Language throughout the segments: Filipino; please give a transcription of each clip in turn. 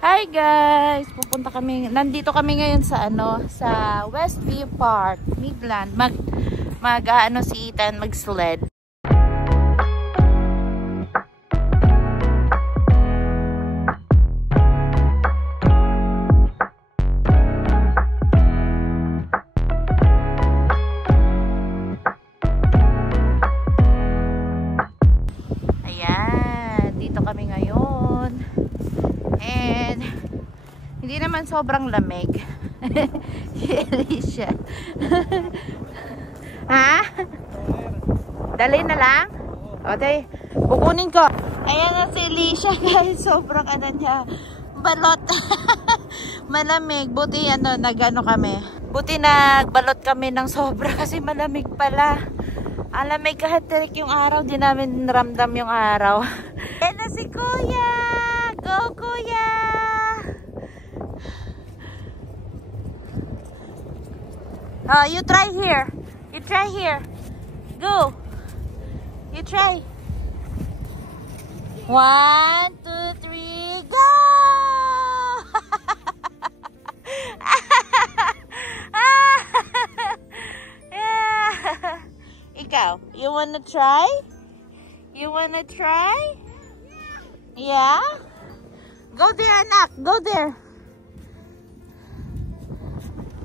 Hi guys! Nandito kami ngayon sa sa Westview Park, Midland. Si Ethan mag-sled. Kami ngayon and hindi naman sobrang lamig. Alicia. Ha? Dali na lang? Okay, kukunin ko. Ayan na si Alicia guys, sobrang niya, balot. Malamig, buti kami, buti nagbalot kami ng sobra kasi malamig pala. Alamig kahit tirik yung araw, di namin ramdam yung araw. Ayan na si Kuya! Go Kuya! Oh, you try here. You try here. Go! You try. 1, 2, 3, go! Ikaw, you wanna try? You wanna try? Yeah? Go there, anak. Go there.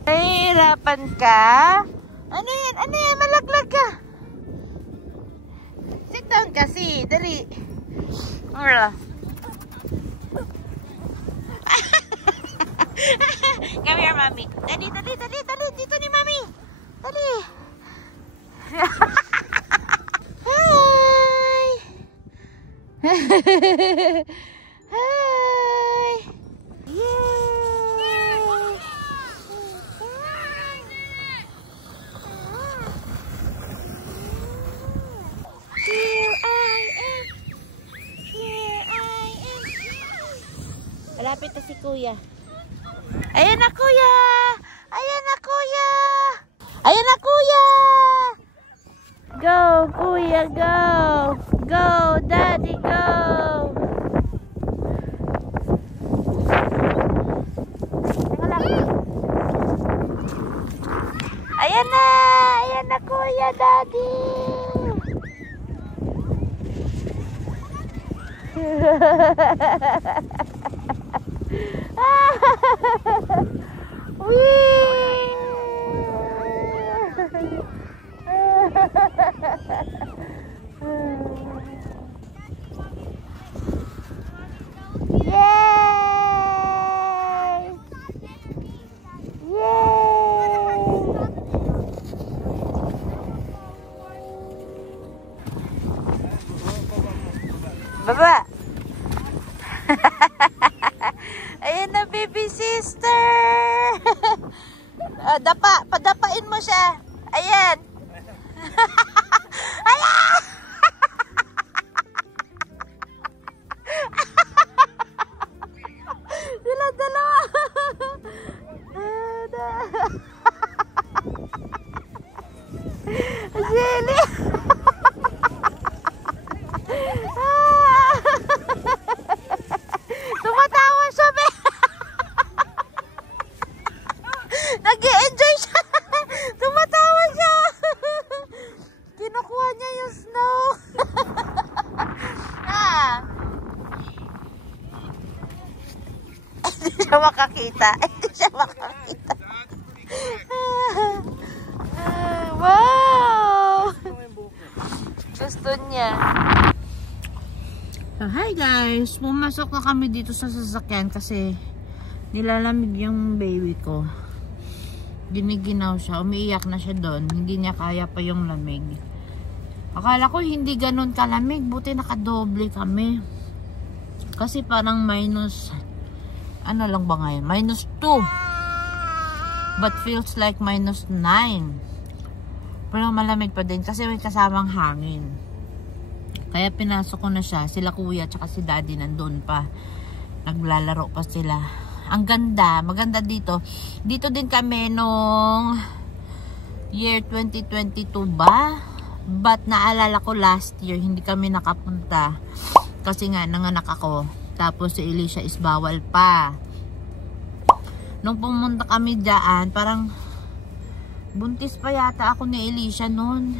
Nahihirapan ka? Ano yan? Ano yan? Malaglag ka. Sit down kasi. Dali. Come here, mommy. Dali, dali, dali, dali. Dito ni mommy. Dali. Hi. Hi. Yay. Here I am. Here I am. Malapit na si Kuya. Ayan na Kuya. Ayan na Kuya. Ayan na Kuya. Go, Kuya, go! Go, Daddy, go! Ayan na, Kuya, Daddy! Baba. Ayan na, baby sister. Padapain mo siya. Ayan. Ayan. Sila dalawa. Sili. Tumatawa siya, be. Nag-i-enjoy siya. Tumatawa siya. Kinukuha niya yung snow. Hindi siya makakita. Hindi siya makakita. Wow! Gusto niya. So, hi guys! Pumasok na kami dito sa sasakyan kasi nilalamig yung baby ko. Giniginaw siya. Umiiyak na siya doon. Hindi niya kaya pa yung lamig. Akala ko hindi ganun kalamig. Buti nakadoble kami. Kasi parang minus ano lang ba ngayon? Minus 2. But feels like minus 9. Pero malamig pa din kasi may kasamang hangin. Kaya pinasok ko na siya. Sila Kuya tsaka si Daddy nandun pa. Naglalaro pa sila. Ang ganda. Maganda dito. Dito din kami nung year 2022 ba? But naalala ko last year hindi kami nakapunta. Kasi nga nanganak ako. Tapos si Alicia is bawal pa. Nung pumunta kami dyan, parang buntis pa yata ako ni Alicia noon.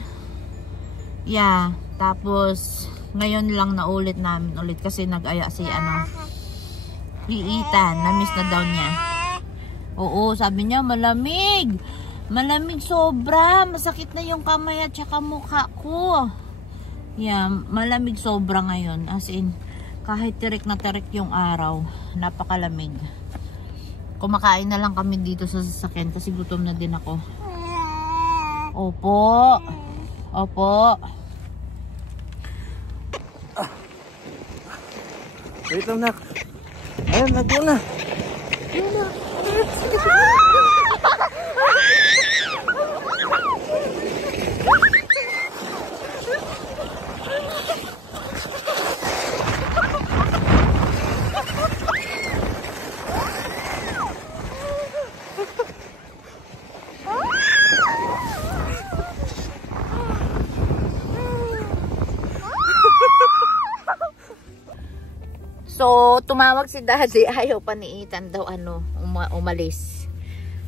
Yeah. Tapos ngayon lang naulit namin ulit kasi nag-aya si Ethan. Na-miss na daw niya. Oo, sabi niya malamig. Malamig sobra. Masakit na yung kamay at saka mukha ko. Yeah, malamig sobra ngayon. As in, kahit tirik na tirik yung araw, napakalamig. Kumakain na lang kami dito sa sasakyan kasi gutom na din ako. Opo. Opo. Wait lang, nak. Ayun, nagyan na. Ayun na. So, tumawag si Daddy. Ayaw pa ni Ethan daw umalis.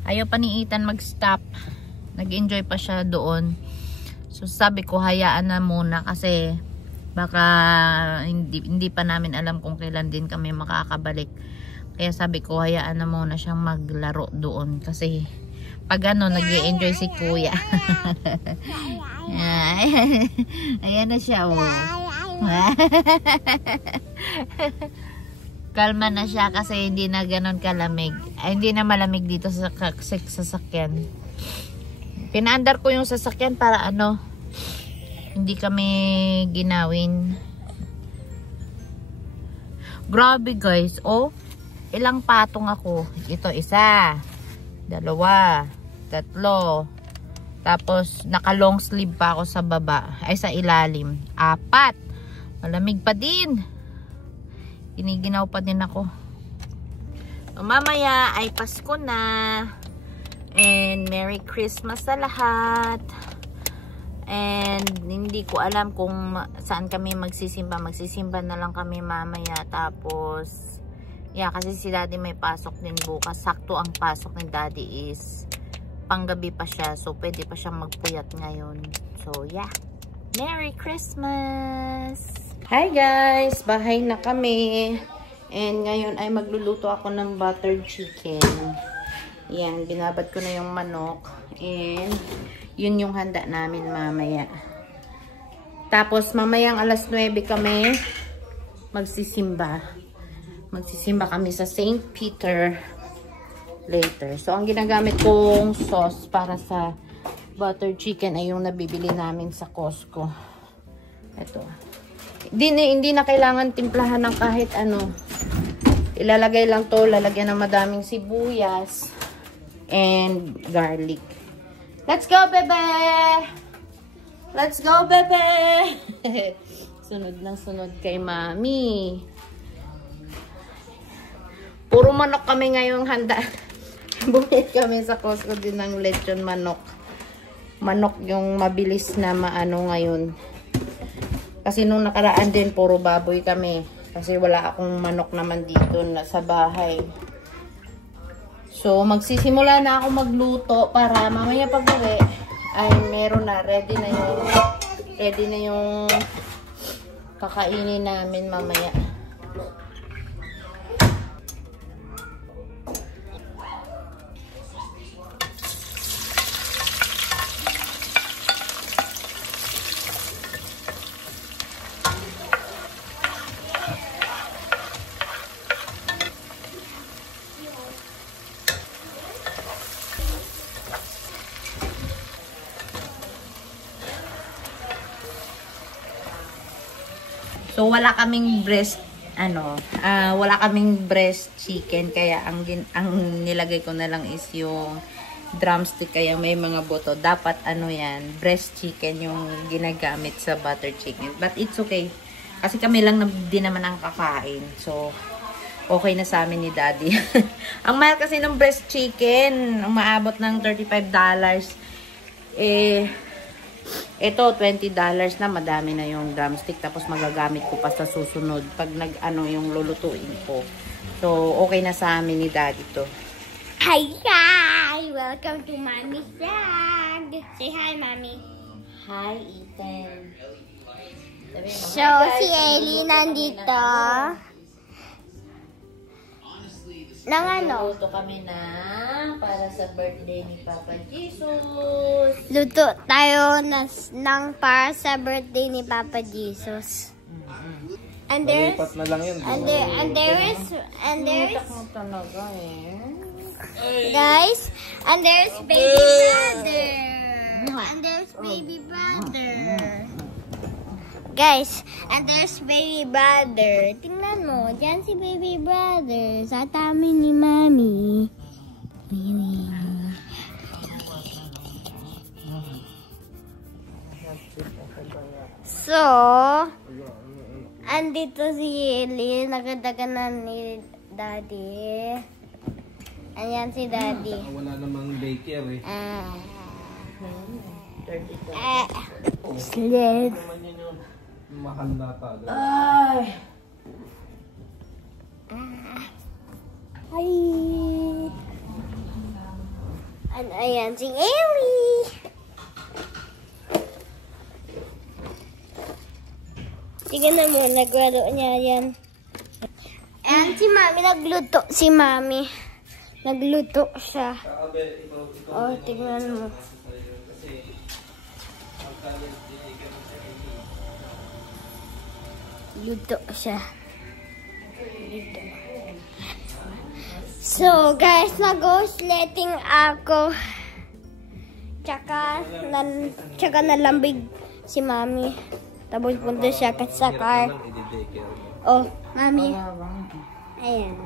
Ayaw pa ni Ethan mag-stop. Nag-enjoy pa siya doon. So, sabi ko, hayaan na muna kasi baka hindi pa namin alam kung kailan din kami makakabalik. Kaya sabi ko, hayaan na muna siyang maglaro doon. Kasi, pag nag-enjoy si Kuya. Ayan na siya, oh. Kalma na siya kasi hindi na ganon kalamig. Ay, hindi na malamig dito sa sasakyan. Pinaandar ko yung sasakyan para hindi kami ginawin. Grabe guys, ilang patong ako. Ito, 1, 2, 3. Tapos naka long sleeve pa ako sa baba, ay sa ilalim. 4. Malamig pa din. Giniginaw pa din ako. Mamaya ay Pasko na. And Merry Christmas sa lahat. And hindi ko alam kung saan kami magsisimba. Magsisimba na lang kami mamaya. Tapos, kasi si Daddy may pasok din bukas. Sakto ang pasok ni Daddy is panggabi pa siya. So, pwede pa siyang magpuyat ngayon. So, Merry Christmas! Hi guys! Bahay na kami. And ngayon ay magluluto ako ng buttered chicken. Yan, binabad ko na yung manok. And yun yung handa namin mamaya. Tapos mamayang alas 9 kami magsisimba. Magsisimba kami sa St. Peter later. So ang ginagamit kong sauce para sa buttered chicken ay yung nabibili namin sa Costco. Ito. Hindi na kailangan timplahan ng kahit Ilalagay lang to, lalagyan ng madaming sibuyas and garlic. Let's go, bebe! Let's go, bebe! Sunod ng sunod kay Mami. Puro manok kami ngayong handa. Bumili kami sa Costco din ng lechon manok. Manok yung mabilis na ngayon. Kasi nung nakaraan din, puro baboy kami. Kasi wala akong manok naman dito sa bahay. So, magsisimula na ako magluto para mamaya pag-uwi ay meron na. Ready na yung kakainin namin mamaya. So, wala kaming breast chicken. Kaya, ang nilagay ko na lang is yung drumstick. Kaya may mga buto. Dapat, breast chicken yung ginagamit sa butter chicken. But, it's okay. Kasi kami lang din naman ang kakain. So, okay na sa amin ni Daddy. Ang mahal kasi ng breast chicken, umaabot ng $35. Ito, $20 na, madami na yung drumstick. Tapos magagamit ko pa sa susunod pag nag-ano yung lulutuin ko. So, okay na sa amin ni Daddy to. Hi, hi! Welcome to Mommy's vlog. Say hi, Mommy. Hi, Ethan. So, si Ellie nandito. Nang ano? Luto kami na para sa birthday ni Papa Jesus. Luto tayo ng para sa birthday ni Papa Jesus. And there's Malipat na lang yun. and there's Talaga eh. guys, and there's baby brother. And there's baby brother. Guys, and there's baby brother. Tingnan mo, dyan si baby brother. Sa tamin ni Mommy. So, andito si Eli. Nagdaganan ni Daddy. Ayan si Daddy. Wala namang daycare eh. Sled. Naman yun yung mahal na taga. Ay! Hi! And ayan si Ellie. Tingnan mo, nagwaro niya yan. Ayan si Mami, nagluto si Mami. Nagluto siya. Oh, tingnan mo. Luto siya. So, guys, nag-sleting ako. Tsaka nalambig si Mami. Tapos punta siya sa car. Oh, Mami. Ayan.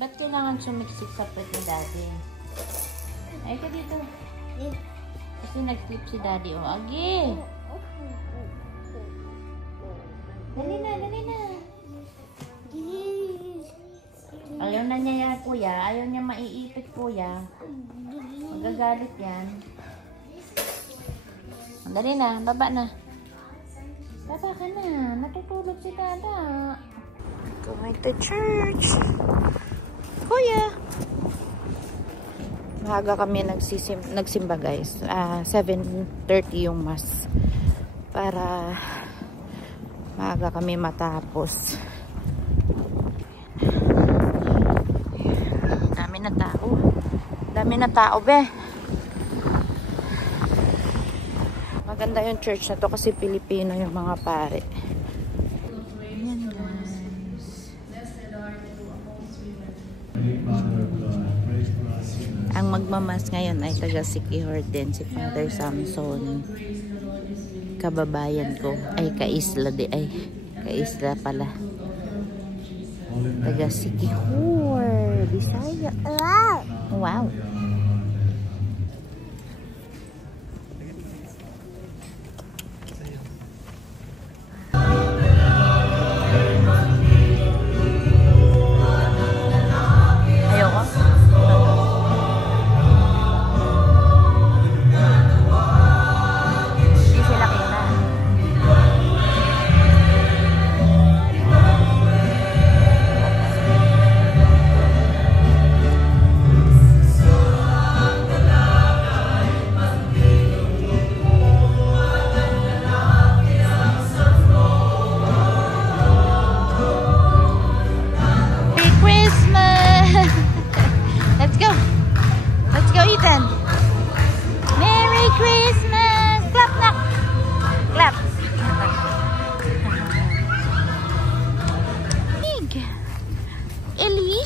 Ba't kailangan sumiksik sa pet ni Daddy? Ay ka dito. Kasi nag-sleep si Daddy. O, agi! Dali na, dali na. Ayaw na niya yan, kuya. Ayaw niya maiipit, kuya. Magagalit yan. Dali na, baba na. Baba ka na. Natutulog si Dada. Going to church. Kuya. Maaga kami nagsimba guys. 7:30 yung mass. Para maaga kami matapos. Dami na tao. Dami na tao be. Maganda yung church na to kasi Pilipino yung mga pare. Ayan guys. Ang magmamas ngayon ay taga Siquijor din, si Father Samson. Kababayan ko. Ay, kaisla di. Ay, kaisla pala. Taga Siquijor. Bisaya. Wow.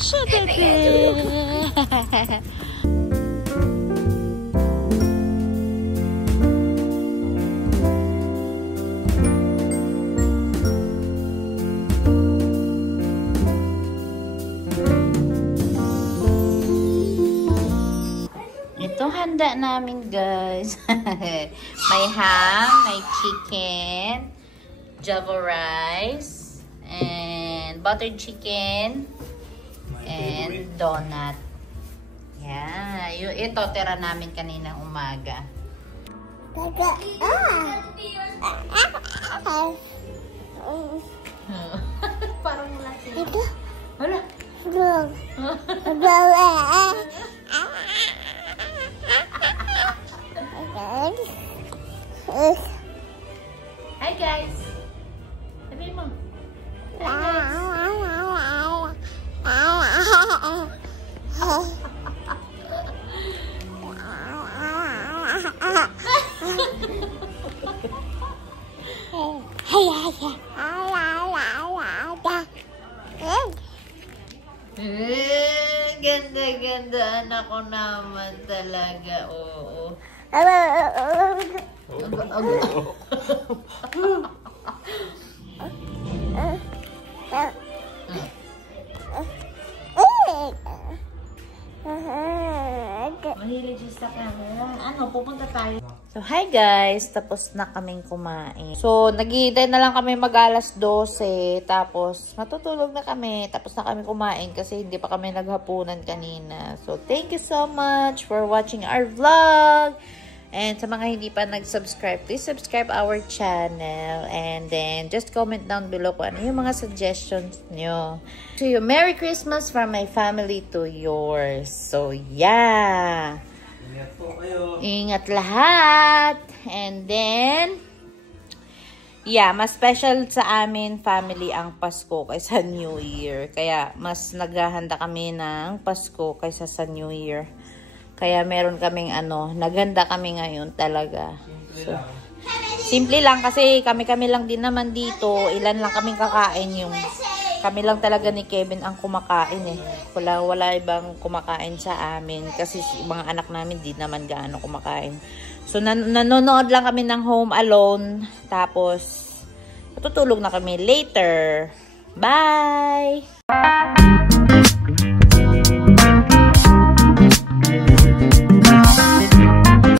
siya, bebe. Itong handa namin, guys. May ham, may chicken, java rice, and buttered chicken, and donut. Yeah, ito tira namin kaninang umaga. Parang lasing. Ito. Wala. Hi guys. Sabi mo. Ganda-ganda anak ko naman talaga. Oo. Mahilig siya sa camera. Ano, pupunta tayo. So, hi guys! Tapos na kaming kumain. So, nag-iintay na lang kami mag-alas 12. Tapos, matutulog na kami. Tapos na kami kumain kasi hindi pa kami naghapunan kanina. So, thank you so much for watching our vlog. And sa mga hindi pa nag-subscribe, please subscribe our channel. And then, just comment down below kung ano yung mga suggestions nyo. So, Merry Christmas from my family to yours. So, yeah! Ingat po kayo. Ingat lahat. And then, yeah, mas special sa amin family ang Pasko kaysa New Year. Kaya mas naghahanda kami ng Pasko kaysa sa New Year. Kaya meron kaming naghanda kami ngayon talaga. So, simple lang kasi kami lang din naman dito. Ilan lang kaming kakain yung kami lang talaga ni Kevin ang kumakain eh. Wala ibang kumakain sa amin kasi mga anak namin di naman gaano kumakain. So nanonood lang kami ng Home Alone tapos tutulog na kami later. Bye!